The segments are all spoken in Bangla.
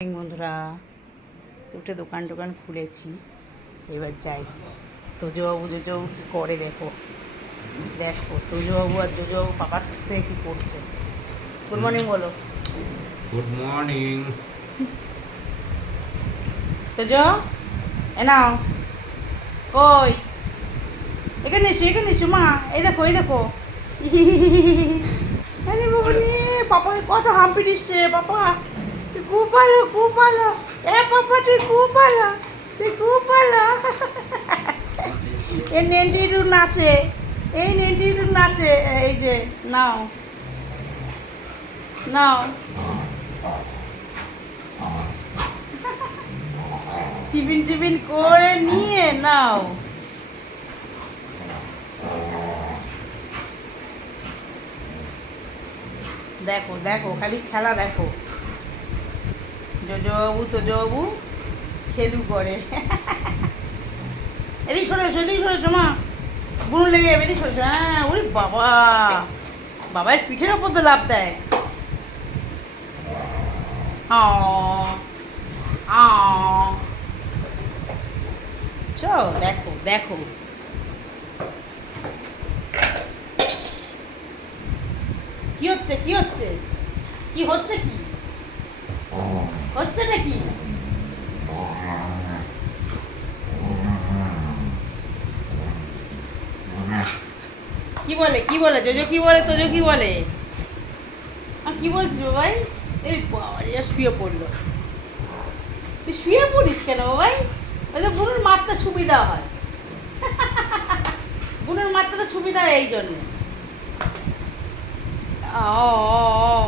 বন্ধুরা। দুটো দোকান টোকান খুলেছি। এবার যাই। তোজবাবু জোজবাবু কী করে দেখো? দেখো তোজবাবু আর জোজবাবু পাপার কাছ থেকে কী করছে? গুড মর্নিং বলো। গুড মর্নিং তোজ এ নাও। কই? এখানে এসো এখানে এসো মা। এই দেখো এই দেখো। আরে বাবা রে পাপাকে কত হাম্পি দিচ্ছে পাপা। তুই খুব ভালো খুব ভালো এ পাপা তুই এই নেন্টিটু নাচে, এই নেন্টিটু নাচে, এই যে, নাও নাও। টিফিন টিফিন করে নিয়ে নাও। দেখো দেখো, খালি খেলা দেখো। জজবাবু তোজবাবু খেলু করে। এদিক সরে এদিক মা। বুনো লেগে যাবে, এদিক হ্যাঁ ওরে বাবা। পিঠের ওপর তো লাভ দেয়। চ দেখো দেখো। কি হচ্ছে কি হচ্ছে? কি হচ্ছে কি? হচ্ছে নাকি কি বলে কি বলে জোজো কি বলে তোজো কি বলে আর কি বলছিস বাবাই এই বাবা আর শুয়ে পড়ল তুই শুয়ে পড়িস কেন বাবাই ওই তো বুনুর মারতে সুবিধা হয় বুনুর মারতে সুবিধা হয় এই জন্যে ও, ও, ও।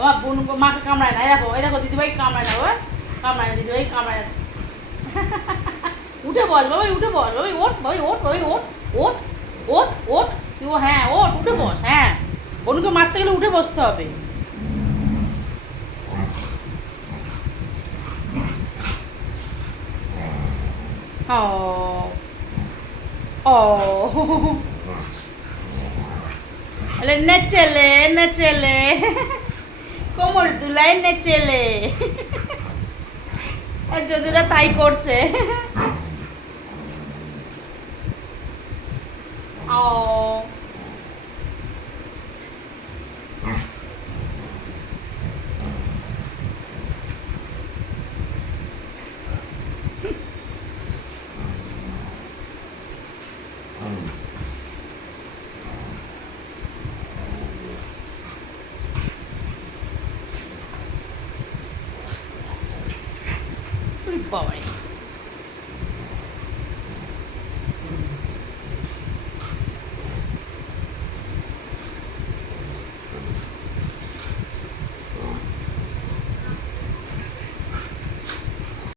আমার বোন মাকে কামড়ায় না দেখো, এই দেখো, দিদিভাই কামড়ায় না ওর কামড়ায় না, দিদিভাই কামড়ায় না। উঠে বল বাবাই উঠে বল বাবাই ওঠ বাবাই ওঠ বাবাই ওঠ ওঠ ওঠ ওঠ। তুই ও হ্যাঁ ওঠ, উঠে বস হ্যাঁ। বোনকে মারতে গেলে উঠে বসতে হবে। ও বলে নেচেলে নেচেলে। কোমর দুলাই নেচেলে। আর যদুরা তাই করছে ও ওরে বাবারে